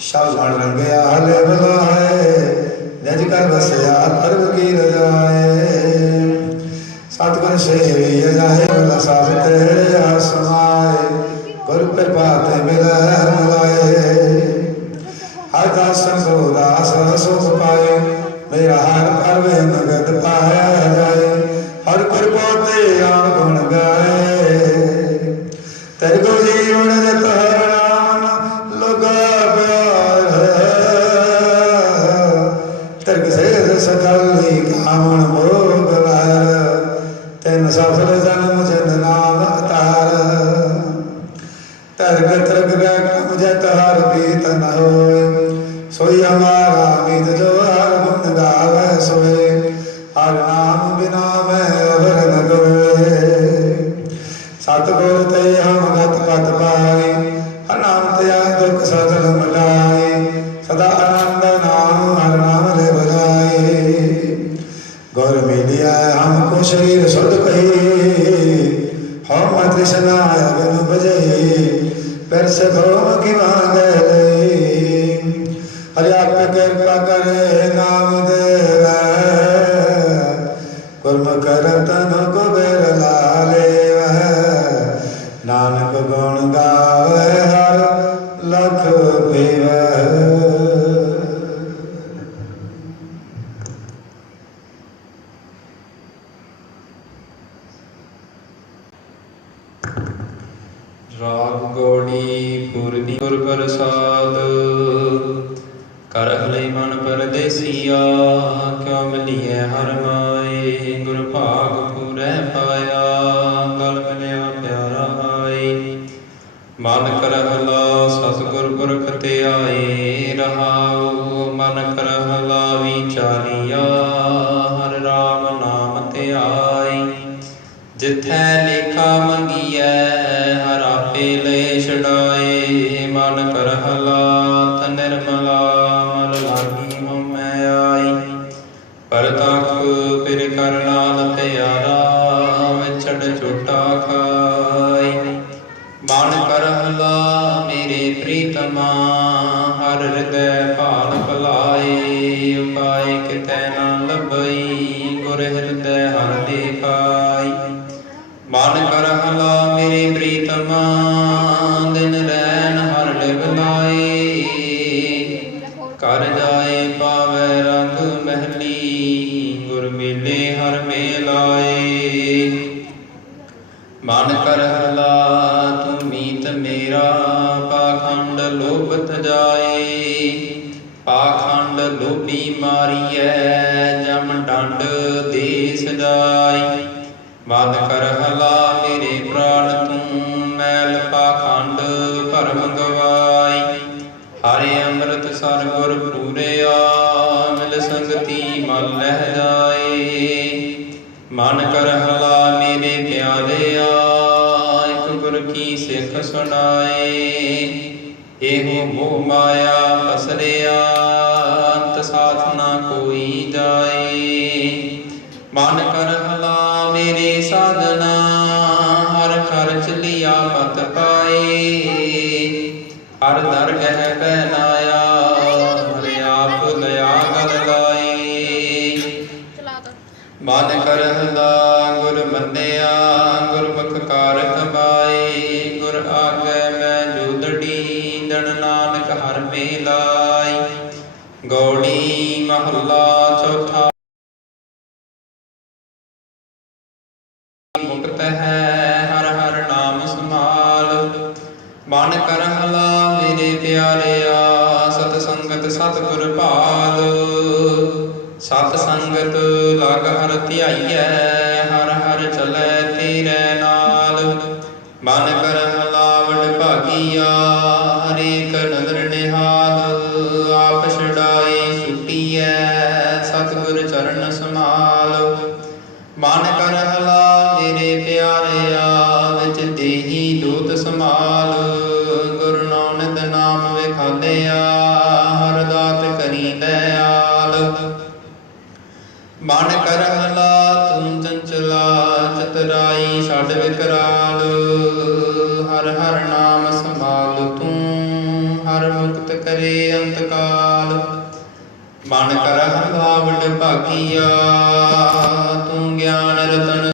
ਸ਼ਬਦ ਰੰਗਿਆ ਹਲੇ ਬਲਾਏ ਜਜ ਕਰ ਵਸਿਆ ਪਰਮ ਕੀ ਰਜਾਏ ਸਤਿਗੁਰ ਸੇਵੀ ਜਾਏ ਬਲਾ ਸਾਸਤੇ ਆਸਮਾਏ ਗੁਰ ਕਿਰਪਾ ਤੇ ਮਿਲੈ ਮਲਾਏ। ਹਰ ਦਾਸ ਸੰਗੋ ਦਾਸ ਸੁਖ ਪਾਏ, ਮੇਰਾ ਹਰ ਪਰਵੇ ਨਗਦ ਪਾਇਆ ਜਾਏ। ਹਰ ਕਿਰਪਾ ਤੇ ਆਣ ਤੈਨ ਸਫਲ ਜਨਮ ਜਨ ਨਾਮ ਅਤਾਰ। ਤਰਗ ਤਰਗ ਗੈ ਮੁਝੇ ਤਹਾਰ ਪੀਤ ਨ ਹੋਏ। ਸੋਈ ਹਮਾਰਾ ਮੀਤ ਜੋ ਹਰ ਗੁਣ ਗਾਵੇ ਸੋਏ। ਹਰ ਨਾਮ ਬਿਨਾ ਮੈਂ ਅਵਰ ਨ ਗੋਏ। ਸਤਿਗੁਰ ਤੇ ਹਮ ਗਤ ਪਤ ਪਾਈ ਮਿਲਿਆ ਹਮਕੋ ਸ਼ਰੀਰ ਸੁਧ ਕਹੀ ਹਉ ਮਤ ਤ੍ਰਿਸ਼ਨਾ ਅਗਨ ਬਜਈ ਪਰ ਸੇ ਭੋਮ ਕੀ ਮਾਂਗੇ ਲਈ ਹਰਿ ਆਪੇ ਕਿਰਪਾ ਕਰੇ ਨਾਮ ਦੇਵੈ ਗੁਰਮ ਕਰਤਨ ਕੋ ਬੇਰ ਲਾਲੇ ਨਾਨਕ ਗੁਣ ਗਾਵੇ ਰਾਗ ਗੋੜੀ ਪੂਰਨੀ ਗੁਰ ਪ੍ਰਸਾਦ। ਕਰ ਹਲੇ ਮਨ ਪਰਦੇਸੀਆ ਕਿਉ ਮਿਲੀਐ ਹਰ ਮਾਏ? ਗੁਰ ਭਾਗ ਪੂਰੈ ਪਾਇਆ, ਗਲ ਮਿਲਿਆ ਪਿਆਰਾ ਆਏ ਮਨ ਕਰ ਹਲਾ ਸਤਿਗੁਰ ਪੁਰਖ ਤੇ ਆਏ। ਰਹਾਉ ਮਨ ਕਰ ਹਲਾ ਵਿਚਾਰੀਆ ਹਰ ਰਾਮ ਨਾਮ ਤੇ ਆਏ। ਜਿਥੈ ਲੇਖਾ ਮੰਗੀਐ ਮਨ ਕਰ ਹਲਾਤ ਨਿਰਮਲਾ, ਮਨ ਲਾਗੀ ਹਮੈ ਆਈ। ਪਰਤਖ ਫਿਰ ਕਰ ਨਾਲ ਵਿਛੜ ਝੂਟਾ ਖਾਈ। ਮਨ ਕਰ ਮੇਰੇ ਪ੍ਰੀਤਮਾ, ਹਰ ਹਿਰਦੈ ਭਾਲ ਭਲਾਏ ਉਪਾਏ ਕਿਤੈ ਨਾ ਲੱਭਈ, ਗੁਰ ਹਿਰਦੈ ਹਰ ਦੇਖਾਈ। ਮਨ ਮਨ ਕਰ ਹਲਾ ਤੂੰ ਮੀਤ ਮੇਰਾ, ਪਾਖੰਡ ਲੋਭਤ ਜਾਏ। ਪਾਖੰਡ ਲੋਭੀ ਮਾਰੀਐ, ਜਮ ਡੰਡ ਦੇ ਸਜਾਈ ਮਨ ਕਰ ਹਲਾ ਮੇਰੇ ਪ੍ਰਾਣ ਤੂੰ ਮੈਲ ਪਾਖੰਡ ਭਰਮ ਗਵਾਈ ਹਰੇ ਅੰਮ੍ਰਿਤ ਸਰ ਗੁਰ ਪੂਰਿਆ ਮਿਲ ਸੰਗਤੀ ਮਨ ਲਹਿ ਮਨ ਕਰ ਹਲਾ ਮੇਰੇ ਪਿਆਰਿਆ ਇਕ ਗੁਰ ਕੀ ਸਿੱਖ ਸੁਣਾਏ, ਇਹੋ ਮੋਹ ਮਾਇਆ ਫਸਰਿਆ ਅੰਤ ਸਾਥ ਨਾ ਕੋਈ ਜਾਏ। ਮਨ ਕਰ ਹਲਾ ਮੇਰੇ ਸਾਧਨਾ, ਹਰ ਖਰਚ ਲਿਆ ਪਤ ਪਾਏ, ਹਰ ਦਰਗਹਿ ਬਹਿਨਾਇਆ ਹਰਿ ਮਨ ਕਰ ਹਲਾ ਗੁਰ ਮੰਨਿਆ ਗੁਰਮੁਖ ਕਾਰ ਕਮਾਏ ਗੁਰ ਆਗੇ ਮੈਂ ਜੁਦੜੀ ਦਣ ਨਾਨਕ ਹਰ ਮੇਲਾਈ। ਗੌੜੀ ਮਹੱਲਾ ਚੌਥਾ। ਮੁਕਤ ਹੈ ਹਰ ਹਰ ਨਾਮ ਸਮਾਲ ਮਨ ਕਰ ਹਲਾ ਮੇਰੇ ਪਿਆਰਿਆ, ਸਤ ਸੰਗਤ ਸਤ ਗੁਰ ਭਾਲ ਸਤ ਸੰਗਤ ਲਗ ਹਰ ਧਿਆਈਐ, ਹਰ ਹਰ ਚਲੈ ਤੇਰੇ ਨਾਲ। ਮਨ ਕਰ ਹਲਾ ਭਾਗੀਆ, ਹਰੇਕ ਨਦਰ ਨਿਹਾਲ, ਆਪ ਛਡਾਏ ਛੁਟੀਐ ਸਤ ਗੁਰ ਚਰਨ ਸਮਾਲ ਮਨ ਕਰ ਹਲਾ ਮੇਰੇ ਪਿਆਰਿਆ, ਵਿੱਚ ਦੇਹੀ ਦੂਤ ਸਮਾਲ ਮਨ ਕਰ ਤੂੰ ਚੰਚਲਾ ਚਤਰਾਈ ਛੱਡ ਵਿਕਰਾਲ। ਹਰ ਹਰ ਨਾਮ ਸੰਭਾਲ ਤੂੰ, ਹਰ ਮੁਕਤ ਕਰੇ ਅੰਤਕਾਲ। ਬਣ ਕਰ ਭਾਗੀਆ ਤੂੰ ਗਿਆਨ ਰਤਨ